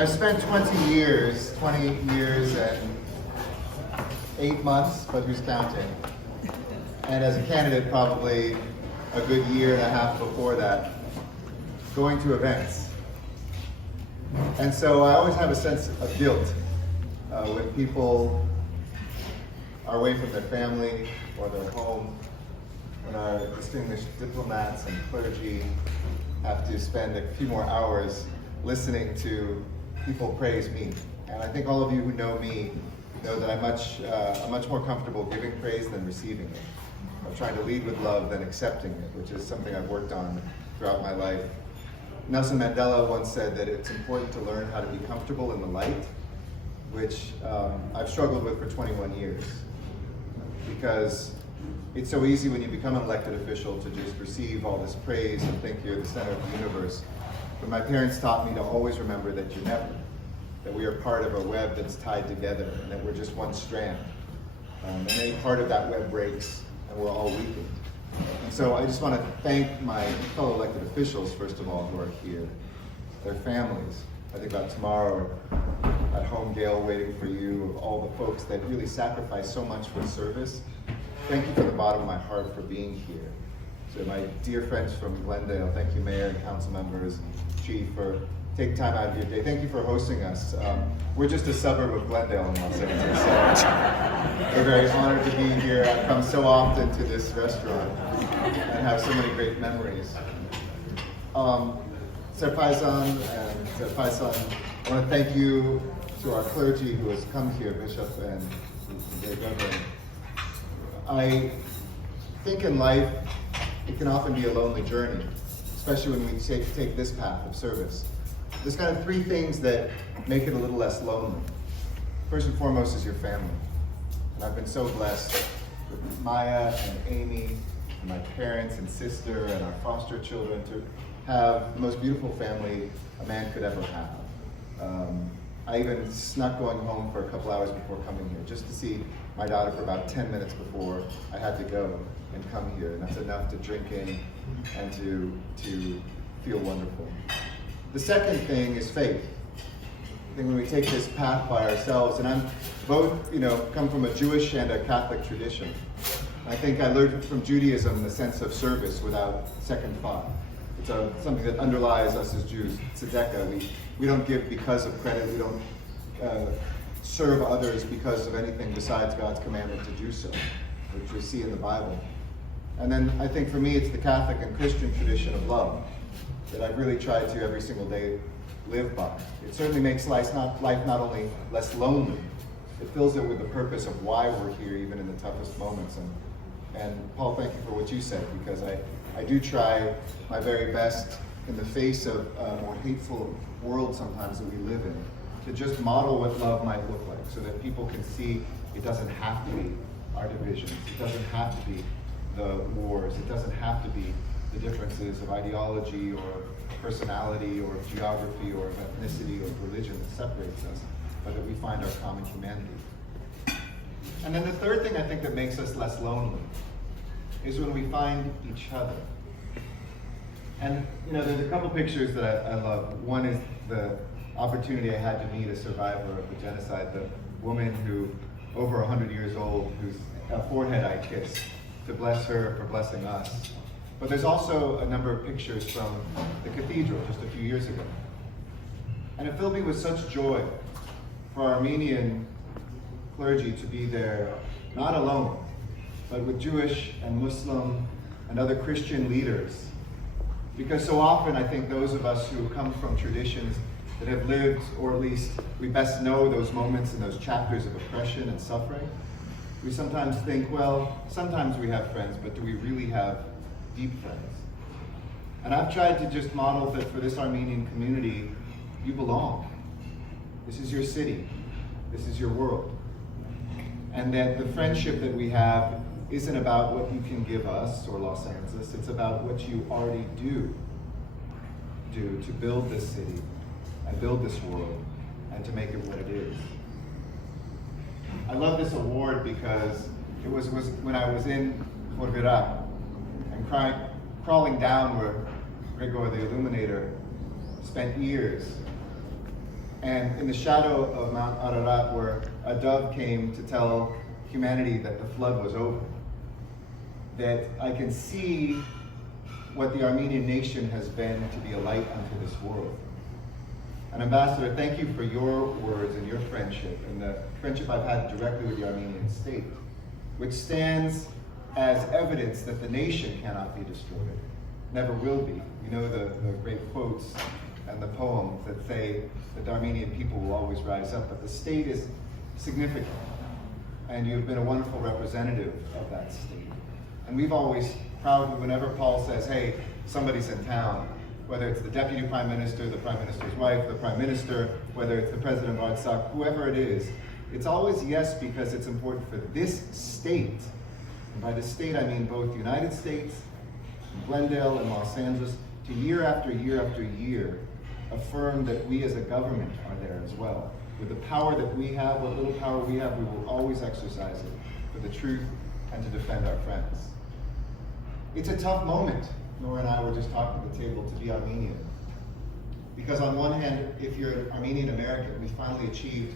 I've spent 20 years and 8 months, but who's counting? And as a candidate, probably a good year and a half before that, going to events. And so I always have a sense of guilt when people are away from their family or their home, when our distinguished diplomats and clergy have to spend a few more hours listening to people praise me. And I think all of you who know me know that I'm much more comfortable giving praise than receiving it. I'm trying to lead with love than accepting it, which is something I've worked on throughout my life. Nelson Mandela once said that it's important to learn how to be comfortable in the light, which I've struggled with for 21 years. Because it's so easy when you become an elected official to just receive all this praise and think you're the center of the universe. But my parents taught me to always remember that you're never, that we are part of a web that's tied together, and that we're just one strand. And any part of that web breaks, and we're all weakened. And so I just want to thank my fellow elected officials, first of all, who are here, their families. I think about tomorrow at home, Gail, waiting for you, all the folks that really sacrifice so much for service. Thank you from the bottom of my heart for being here. So my dear friends from Glendale, thank you, Mayor and council members, Chief, for taking time out of your day. Thank you for hosting us. We're just a suburb of Glendale in Los Angeles, so we're very honored to be here. I come so often to this restaurant and have so many great memories. Sir Paisan and Sir Paisan, I want to thank you to our clergy who has come here, Bishop and the Reverend. I think in life, it can often be a lonely journey, especially when we take this path of service. There's kind of three things that make it a little less lonely. First and foremost is your family. And I've been so blessed with Maya and Amy, and my parents and sister, and our foster children to have the most beautiful family a man could ever have. I even snuck going home for a couple hours before coming here, just to see my daughter for about 10 minutes before I had to go and come here. And that's enough to drink in and to feel wonderful. The second thing is faith. I think when we take this path by ourselves, and I'm both, come from a Jewish and a Catholic tradition. I think I learned from Judaism the sense of service without second thought. It's something that underlies us as Jews. Tzedakah. We don't give because of credit. We don't serve others because of anything besides God's commandment to do so, which we see in the Bible. And then I think for me, it's the Catholic and Christian tradition of love that I've really tried to every single day live by. It certainly makes life not only less lonely, it fills it with the purpose of why we're here, even in the toughest moments. And Paul, thank you for what you said, because I do try my very best in the face of a more hateful world sometimes that we live in, to just model what love might look like, so that people can see it doesn't have to be our divisions, it doesn't have to be the wars, it doesn't have to be the differences of ideology or personality or geography or ethnicity or religion that separates us, but that we find our common humanity. And then the third thing I think that makes us less lonely is when we find each other. And there's a couple pictures that I love. One is the opportunity I had to meet a survivor of the genocide, the woman who, over 100 years old, whose forehead I kissed, to bless her for blessing us. But there's also a number of pictures from the cathedral just a few years ago. And it filled me with such joy for Armenian clergy to be there, not alone, but with Jewish and Muslim and other Christian leaders. Because so often I think those of us who come from traditions that have lived, or at least we best know those moments and those chapters of oppression and suffering, we sometimes think, well, sometimes we have friends, but do we really have deep friends? And I've tried to just model that for this Armenian community, you belong. This is your city. This is your world. And that the friendship that we have isn't about what you can give us or Los Angeles. It's about what you already do to build this city and build this world and to make it what it is. I love this award because it was when I was in Corvira and crawling down where Gregor the Illuminator spent years And in the shadow of Mount Ararat, where a dove came to tell humanity that the flood was over, that I can see what the Armenian nation has been to be a light unto this world. And Ambassador, thank you for your words and your friendship, and the friendship I've had directly with the Armenian state, which stands as evidence that the nation cannot be destroyed, never will be. You know the great quotes and the poems that say that the Armenian people will always rise up, but the state is significant, and you've been a wonderful representative of that state. And we've always proudly, whenever Paul says, hey, somebody's in town, whether it's the deputy prime minister, the prime minister's wife, the prime minister, whether it's the president of Artsakh, whoever it is, it's always yes because it's important for this state, and by the state I mean both the United States, Glendale and Los Angeles, to year after year after year affirm that we as a government are there as well. With the power that we have, what little power we have, we will always exercise it for the truth and to defend our friends. It's a tough moment. Nora and I were just talking at the table to be Armenian. Because on one hand, if you're an Armenian American, we finally achieved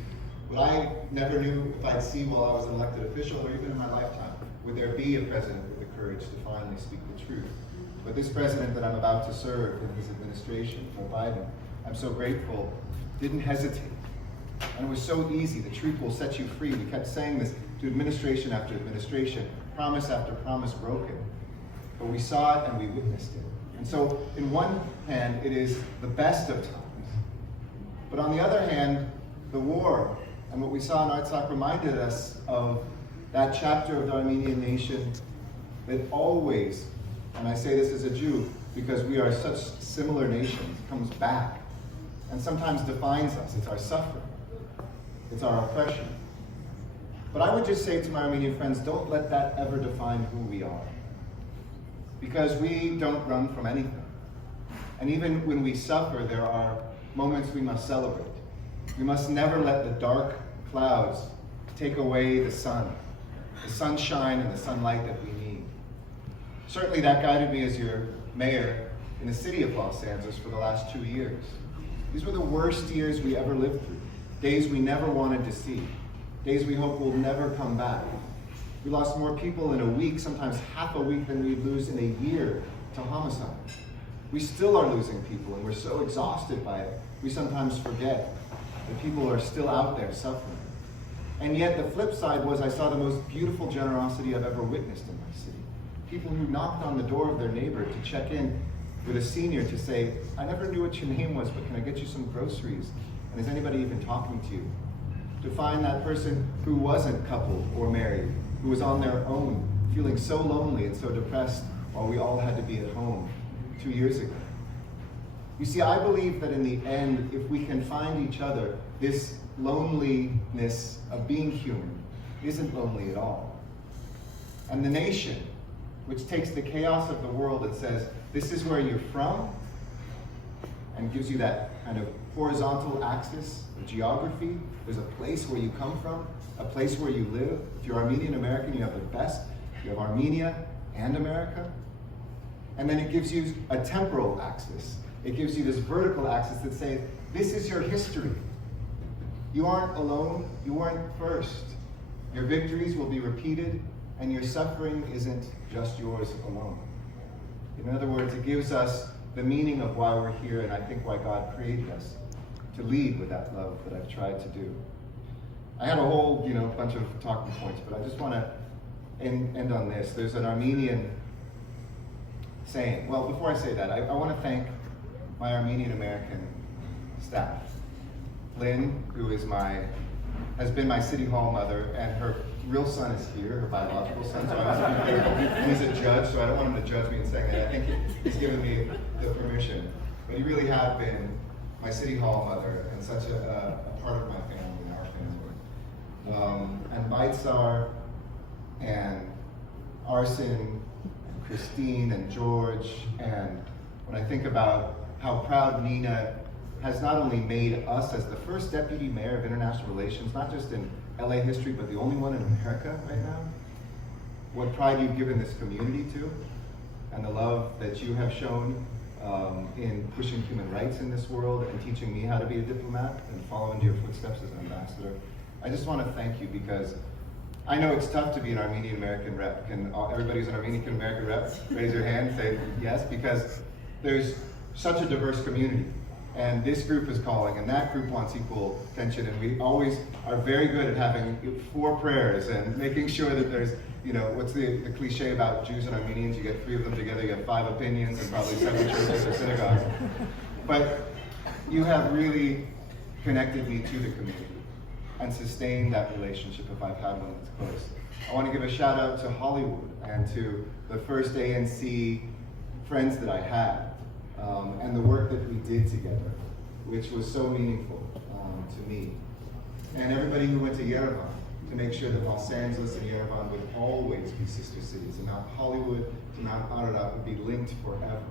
what I never knew if I'd see while I was an elected official or even in my lifetime. Would there be a president with the courage to finally speak the truth? But this president that I'm about to serve in his administration, Joe Biden, I'm so grateful, didn't hesitate. And it was so easy. The truth will set you free. We kept saying this to administration after administration, promise after promise broken. But we saw it and we witnessed it. And so, in one hand, it is the best of times. But on the other hand, the war and what we saw in Artsakh reminded us of that chapter of the Armenian nation that always, and I say this as a Jew because we are such similar nations, comes back and sometimes defines us. It's our suffering. It's our oppression. But I would just say to my Armenian friends, don't let that ever define who we are. Because we don't run from anything. And even when we suffer, there are moments we must celebrate. We must never let the dark clouds take away the sunshine and the sunlight that we need. Certainly that guided me as your mayor in the city of Los Angeles for the last 2 years. These were the worst years we ever lived through. Days we never wanted to see. Days we hope will never come back. We lost more people in a week, sometimes half a week, than we'd lose in a year to homicide. We still are losing people, and we're so exhausted by it, we sometimes forget that people are still out there suffering. And yet the flip side was I saw the most beautiful generosity I've ever witnessed in my city. People who knocked on the door of their neighbor to check in with a senior to say, I never knew what your name was, but can I get you some groceries? And is anybody even talking to you? To find that person who wasn't coupled or married, who was on their own, feeling so lonely and so depressed while we all had to be at home 2 years ago. You see, I believe that in the end, if we can find each other, this loneliness of being human isn't lonely at all. And the nation, which takes the chaos of the world and says, this is where you're from, and gives you that kind of horizontal axis of geography. There's a place where you come from, a place where you live. If you're Armenian American, you have the best. You have Armenia and America. And then it gives you a temporal axis. It gives you this vertical axis that says, this is your history. You aren't alone. You weren't first. Your victories will be repeated, and your suffering isn't just yours alone. In other words, it gives us the meaning of why we're here, and I think why God created us, to lead with that love that I've tried to do. I had a whole, bunch of talking points, but I just want to end on this. There's an Armenian saying. Well, before I say that, I want to thank my Armenian American staff. Lynn, who has been my city hall mother, and her real son is here, her biological son, so I must be careful. And he's a judge, so I don't want him to judge me in saying that. I think he's given me the permission. But you really have been my city hall mother and such a part of my family, our family. And Beitzar and Arsen and Christine and George, and when I think about how proud Nina has not only made us as the first deputy mayor of international relations, not just in LA history, but the only one in America right now, what pride you've given this community to, and the love that you have shown in pushing human rights in this world and teaching me how to be a diplomat and follow into your footsteps as an ambassador. I just want to thank you because I know it's tough to be an Armenian American rep. Can everybody who's an Armenian American rep raise your hand and say yes? Because there's such a diverse community. And this group is calling, and that group wants equal attention, and we always are very good at having 4 prayers and making sure that there's, you know, what's the cliche about Jews and Armenians? You get 3 of them together, you have 5 opinions, and probably 7 churches or synagogues. But you have really connected me to the community and sustained that relationship if I've had one that's close. I want to give a shout out to Hollywood and to the first ANC friends that I had. And the work that we did together, which was so meaningful to me. And everybody who went to Yerevan to make sure that Los Angeles and Yerevan would always be sister cities, and Mount Hollywood to Mount Ararat would be linked forever.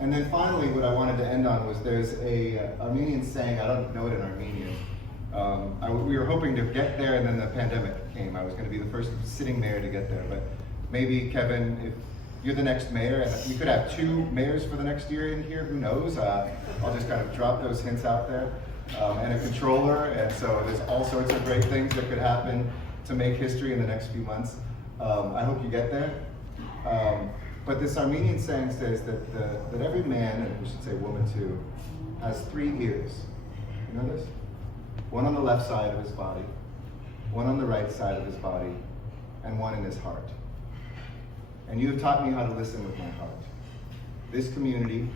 And then finally, what I wanted to end on was there's a Armenian saying, I don't know it in Armenian. We were hoping to get there, and then the pandemic came. I was going to be the first sitting mayor to get there, but maybe, Kevin, if you're the next mayor, and we could have 2 mayors for the next year in here, who knows? I'll just kind of drop those hints out there. And a controller, and so there's all sorts of great things that could happen to make history in the next few months. I hope you get there. But this Armenian saying says that every man, and we should say woman too, has 3 ears. You know this? One on the left side of his body, one on the right side of his body, and one in his heart. And you have taught me how to listen with my heart. This community,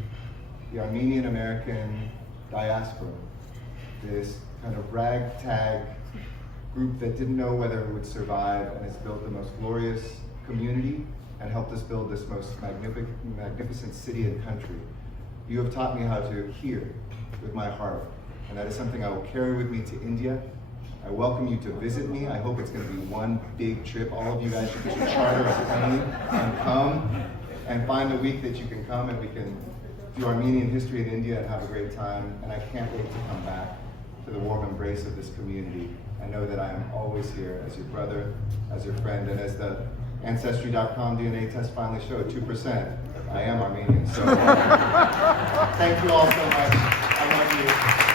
the Armenian American diaspora, this kind of ragtag group that didn't know whether it would survive, and has built the most glorious community and helped us build this most magnificent city and country. You have taught me how to hear with my heart, and that is something I will carry with me to India. I welcome you to visit me. I hope it's going to be one big trip. All of you guys should charter a plane and come and find the week that you can come, and we can do Armenian history in India and have a great time. And I can't wait to come back to the warm embrace of this community and know that I am always here as your brother, as your friend, and as the Ancestry.com DNA test finally showed, 2%. I am Armenian. So thank you all so much. I love you.